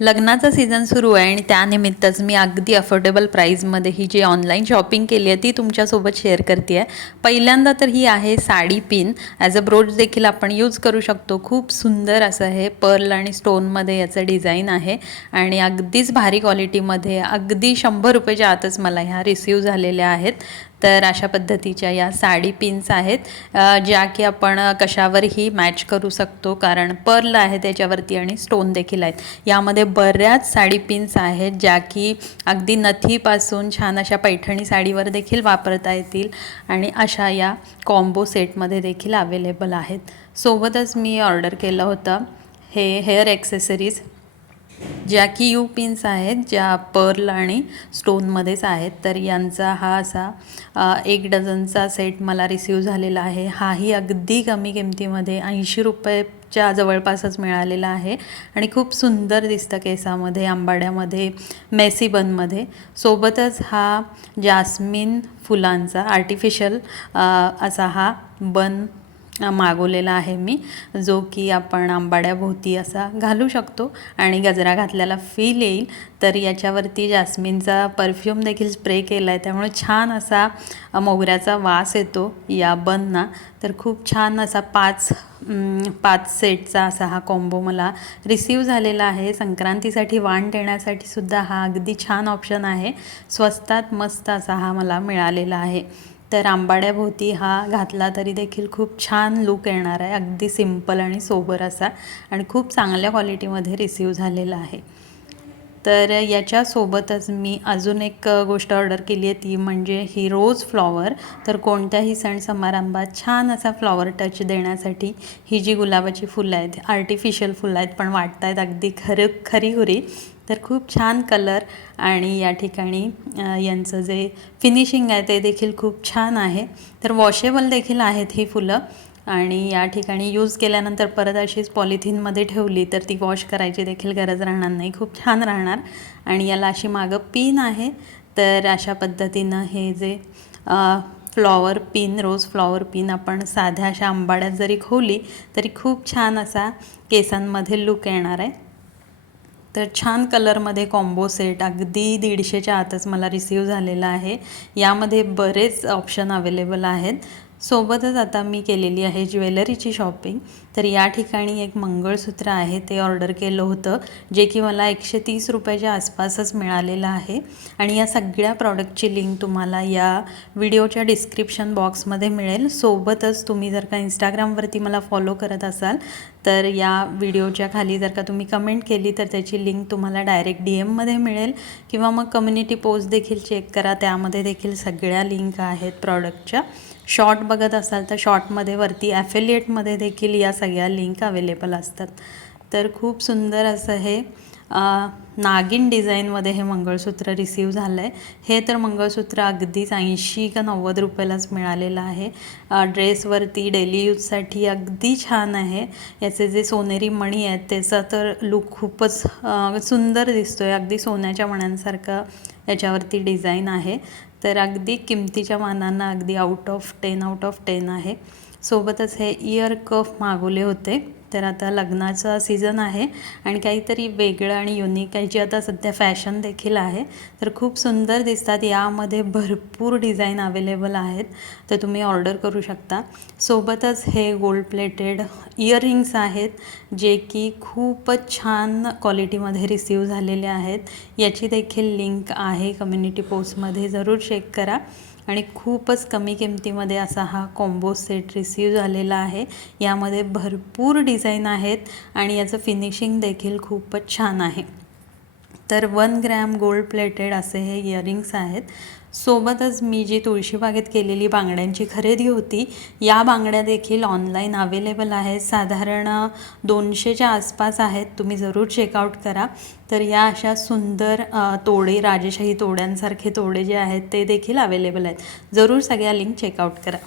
लग्नाचा सीझन सुरू आहे आणि त्यानिमित्तच मी अगदी अफोर्डेबल प्राईजमध्ये ही जी ऑनलाईन शॉपिंग केली आहे ती तुमच्यासोबत शेअर करते आहे. पहिल्यांदा तर ही आहे sari pin. As a broach देखील आपण यूज करू शकतो. खूप सुंदर असं हे पर्ल आणि स्टोनमध्ये याचं डिझाईन आहे आणि अगदीच भारी क्वालिटीमध्ये अगदी 100 रुपयाच्या आतच मला ह्या रिसीव झालेल्या आहेत. तर अशा पद्धतीच्या या साडी पिन्स आहेत, ज्या की आपण कशावरही मॅच करू शकतो, कारण पर्ल आहे त्याच्यावरती आणि स्टोन देखील आहेत. यामध्ये बऱ्याच साडी पिन्स आहेत ज्या की अगदी नथीपासून छान अशा पैठणी साडीवर देखील वापरता येतील आणि अशा या कॉम्बो सेटमध्ये देखील अवेलेबल आहेत. सोबतच मी ऑर्डर केलं होतं हे हेअर ॲक्सेसरीज, ज्या की यू पिन्स आहेत, ज्या पर्ल आणि स्टोनमध्येच आहेत. तर यांचा हा असा 1 डझनचा सेट मला रिसीव झालेला आहे. हाही अगदी कमी किमतीमध्ये 80 रुपयाच्या जवळपासच मिळालेला आहे आणि खूप सुंदर दिसतं केसामध्ये, आंबाड्यामध्ये, मेसी बनमध्ये. सोबतच हा जास्मिन फुलांचा आर्टिफिशियल असा हा बन मागवलेला आहे मी, जो की आपण आंबाड्याभोवती असा घालू शकतो आणि गजरा घातल्याला फील येईल. तर याच्यावरती जास्मिनचा परफ्यूम देखील स्प्रे केला आहे, त्यामुळे छान असा मोगऱ्याचा वास येतो या बनना. तर खूप छान असा 5 सेटचा असा हा कॉम्बो मला रिसीव झालेला आहे. संक्रांतीसाठी वाण देण्यासाठी सुद्धा हा अगदी छान ऑप्शन आहे. स्वस्तात मस्त असा हा मला मिळालेला आहे. तर आंबाड्याभोवती हा घातला तरी देखील खूप छान लूक येणार आहे, अगदी सिम्पल आणि सोबर असा, आणि खूप चांगल्या क्वालिटीमध्ये रिसीव झालेला आहे. तर याच्यासोबतच मी अजून एक गोष्ट ऑर्डर केली आहे, ती म्हणजे ही रोज फ्लॉवर. तर कोणत्याही सण समारंभात छान असा फ्लॉवर टच देण्यासाठी ही जी गुलाबाची फुलं आहेत, आर्टिफिशियल फुलं आहेत पण वाटत आहेत अगदी खरीखुरी. तर खूप छान कलर आणि या ठिकाणी यांचं जे फिनिशिंग आहे ते देखील खूप छान आहे. तर वॉशेबल देखील आहेत ही फुलं आणि या ठिकाणी यूज केल्यानंतर परत अशीच पॉलिथिनमध्ये ठेवली तर ती वॉश करायची देखील गरज राहणार नाही, खूप छान राहणार. आणि याला अशी मागं पिन आहे. तर अशा पद्धतीनं हे जे फ्लॉवर पिन, रोज फ्लॉवर पिन आपण साध्या अशा आंबाड्यात जरी खोवली तरी खूप छान असा केसांमध्ये लूक येणार आहे. तर छान कलरमध्ये कॉम्बो सेट अगदी 150च्या आतच मला रिसीव झालेला आहे. यामध्ये बरेच ऑप्शन अवेलेबल आहेत. सोबतच आता मी केलेली आहे ज्वेलरीची शॉपिंग. तर या ठिकाणी एक मंगळसूत्र आहे, ते ऑर्डर केलं होतं, जे की मला 130 रुपयाच्या आसपासच मिळालेलं आहे. आणि या सगळ्या प्रॉडक्टची लिंक तुम्हाला या व्हिडिओच्या डिस्क्रिप्शन बॉक्समध्ये मिळेल. सोबतच तुम्ही जर का इंस्टाग्रामवरती मला फॉलो करत असाल तर या व्हिडिओच्या खाली जर का तुम्ही कमेंट केली तर त्याची लिंक तुम्हाला डायरेक्ट DMमध्ये मिळेल, किंवा मग कम्युनिटी पोस्ट देखील चेक करा, त्यामध्ये देखील सगळ्या लिंक आहेत प्रॉडक्टच्या. शॉर्ट बघत असाल तर शॉर्टमध्ये वरती ॲफिलिएटमध्ये देखील या सगळ्या लिंक अवेलेबल असतात. तर खूप सुंदर असं हे नागिन डिझाईनमध्ये हे मंगळसूत्र रिसीव झालं आहे. हे तर मंगळसूत्र अगदीच 80 का 90 रुपयालाच मिळालेलं आहे. ड्रेसवरती डेली यूजसाठी अगदी छान आहे. याचे जे सोनेरी मणी आहेत त्याचा तर लूक खूपच सुंदर दिसतो आहे, अगदी सोन्याच्या मण्यांसारखं याच्यावरती डिझाईन आहे. तर अगदी किमतीच्या मानानं अगदी आउट ऑफ 10 आहे. सोबतच हे इयर कफ मागवले होते. तर आता लग्नाचा सीझन आहे आणि काहीतरी वेगळं आणि युनिक आहे, जी आता सध्या फॅशन देखील आहे. तर खूप सुंदर दिसतात. यामध्ये भरपूर डिझाईन अवेलेबल आहेत, तर तुम्ही ऑर्डर करू शकता. सोबतच हे गोल्ड प्लेटेड इयरिंग्स आहेत, जे की खूपच छान क्वालिटीमध्ये रिसीव झालेले आहेत. याची देखील लिंक आहे कम्युनिटी पोस्टमध्ये, जरूर चेक करा. आणि खूपच कमी किमतीमध्ये असा हा कॉम्बो सेट रिसीव झालेला आहे. यामध्ये भरपूर डिझाईन आहेत आणि याचं फिनिशिंग देखील खूपच छान आहे. तर 1 ग्रॅम गोल्ड प्लेटेड असे हे इयरिंग्स आहेत. सोबतच मी जी तुळशीबागेत केलेली बांगड्यांची खरेदी होती, या बांगड्या देखील ऑनलाईन अवेलेबल आहेत. साधारण 200च्या आसपास आहेत, तुम्ही जरूर चेकआउट करा. तर या अशा सुंदर तोडे, राजेशाही तोड्यांसारखे तोडे जे आहेत ते देखील अवेलेबल आहेत. जरूर सगळ्या लिंक चेकआउट करा.